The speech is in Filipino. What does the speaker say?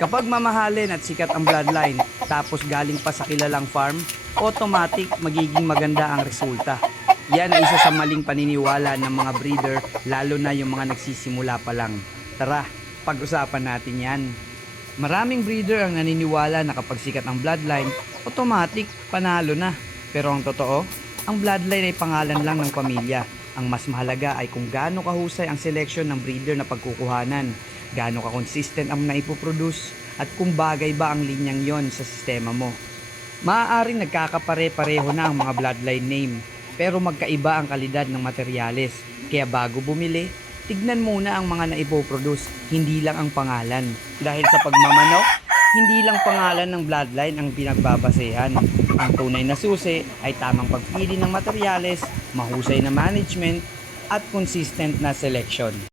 Kapag mamahalin at sikat ang bloodline, tapos galing pa sa kilalang farm, automatic magiging maganda ang resulta. Yan ay isa sa maling paniniwala ng mga breeder, lalo na yung mga nagsisimula pa lang. Tara, pag-usapan natin yan. Maraming breeder ang naniniwala na kapag sikat ang bloodline, automatic panalo na. Pero ang totoo, ang bloodline ay pangalan lang ng pamilya. Ang mas mahalaga ay kung gaano kahusay ang selection ng breeder na pagkukuhanan, gaano ka-consistent ang naipoproduce, at kung bagay ba ang linyang yon sa sistema mo. Maaaring nagkakapare-pareho na ang mga bloodline name, pero magkaiba ang kalidad ng materyales. Kaya bago bumili, tignan muna ang mga naipoproduce, hindi lang ang pangalan. Dahil sa pagmamanok, hindi lang pangalan ng bloodline ang pinagbabasehan. Ang tunay na susi ay tamang pagpili ng materyales, mahusay na management, at consistent na selection.